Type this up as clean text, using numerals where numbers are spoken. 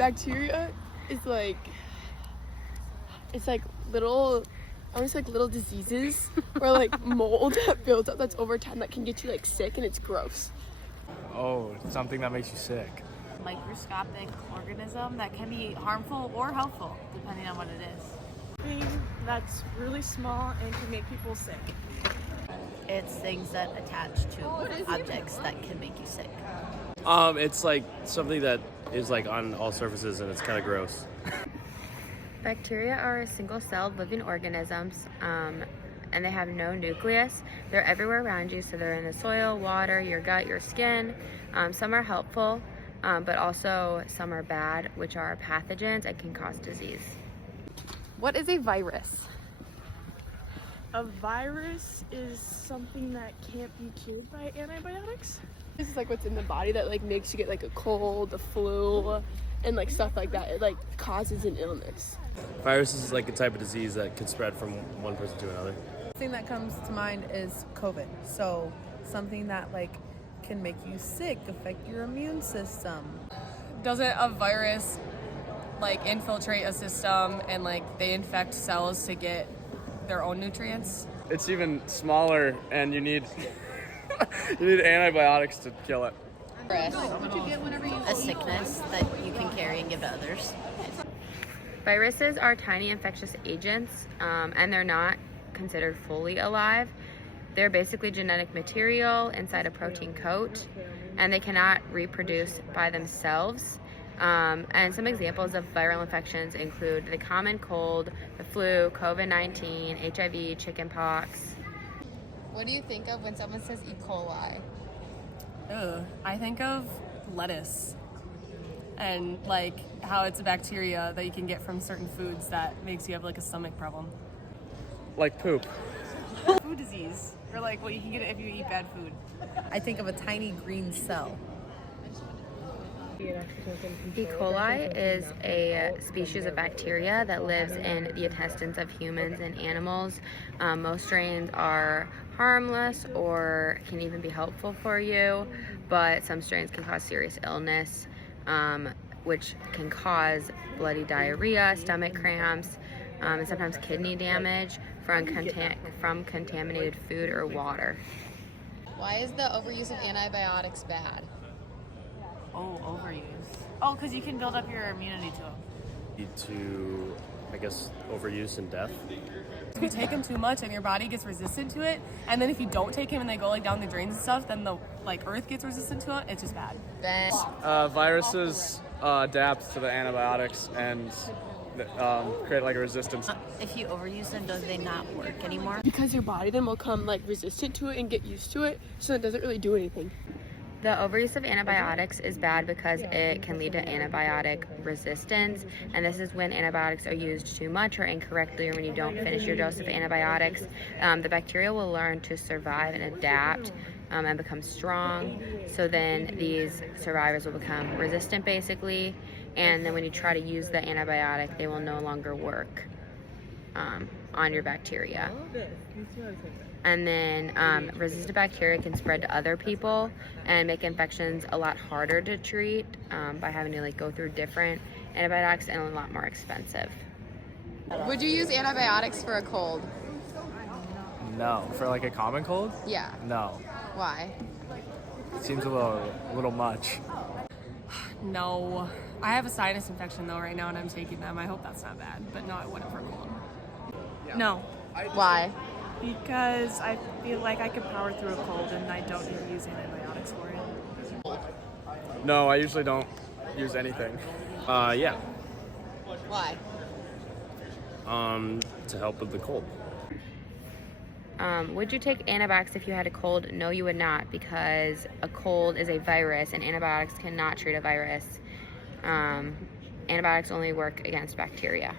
bacteria is like, it's like little, almost like little diseases or like mold that builds up that's over time that can get you like sick, and it's gross. Oh, something that makes you sick. Microscopic organism that can be harmful or helpful depending on what it is. Thing that's really small and can make people sick. It's things that attach to objects that can make you sick. It's like something that is like on all surfaces and it's kind of gross. Bacteria are single-celled living organisms, and they have no nucleus. They're everywhere around you, so they're in the soil, water, your gut, your skin. Some are helpful, but also some are bad, which are pathogens and can cause disease. What is a virus? A virus is something that can't be cured by antibiotics. This is like what's in the body that like makes you get like a cold, the flu, and like stuff like that. It like causes an illness. Virus is like a type of disease that can spread from one person to another. The thing that comes to mind is COVID. So something that like can make you sick, affect your immune system. Doesn't a virus like infiltrate a system and like they infect cells to get their own nutrients? It's even smaller and you need you need antibiotics to kill it. A sickness that you can carry and give to others. Viruses are tiny infectious agents, and they're not considered fully alive. They're basically genetic material inside a protein coat, and they cannot reproduce by themselves. And some examples of viral infections include the common cold, the flu, COVID-19, HIV, chickenpox. What do you think of when someone says E. coli? Ugh. I think of lettuce and like how it's a bacteria that you can get from certain foods that makes you have like a stomach problem. Like poop. Food disease, or like what you can get if you eat bad food. I think of a tiny green cell. E. coli is a species of bacteria that lives in the intestines of humans and animals. Most strains are harmless or can even be helpful for you, but some strains can cause serious illness, which can cause bloody diarrhea, stomach cramps, and sometimes kidney damage from contaminated food or water. Why is the overuse of antibiotics bad? Oh, overuse. Oh, because you can build up your immunity to them. Lead to, I guess, overuse and death. If you take them too much and your body gets resistant to it, and then if you don't take them and they go like down the drains and stuff, then the like earth gets resistant to it. It's just bad. Ben. Viruses adapt to the antibiotics and create like a resistance. If you overuse them, do they not work anymore? Because your body then will come like resistant to it and get used to it, so it doesn't really do anything. The overuse of antibiotics is bad because it can lead to antibiotic resistance, and this is when antibiotics are used too much or incorrectly, or when you don't finish your dose of antibiotics. The bacteria will learn to survive and adapt and become strong, so then these survivors will become resistant basically, and then when you try to use the antibiotic, they will no longer work on your bacteria. And then resistant bacteria can spread to other people and make infections a lot harder to treat by having to like go through different antibiotics, and a lot more expensive. Would you use antibiotics for a cold? No. For like a common cold? Yeah. No. Why? It seems a little much. No. I have a sinus infection though right now and I'm taking them. I hope that's not bad, but no, I wouldn't for a cold. No, Why? because I feel like I could power through a cold and I don't need to use antibiotics for it. No, I usually don't use anything. Yeah. Why? To help with the cold. Would you take antibiotics if you had a cold? No, you would not, because a cold is a virus and antibiotics cannot treat a virus. Antibiotics only work against bacteria.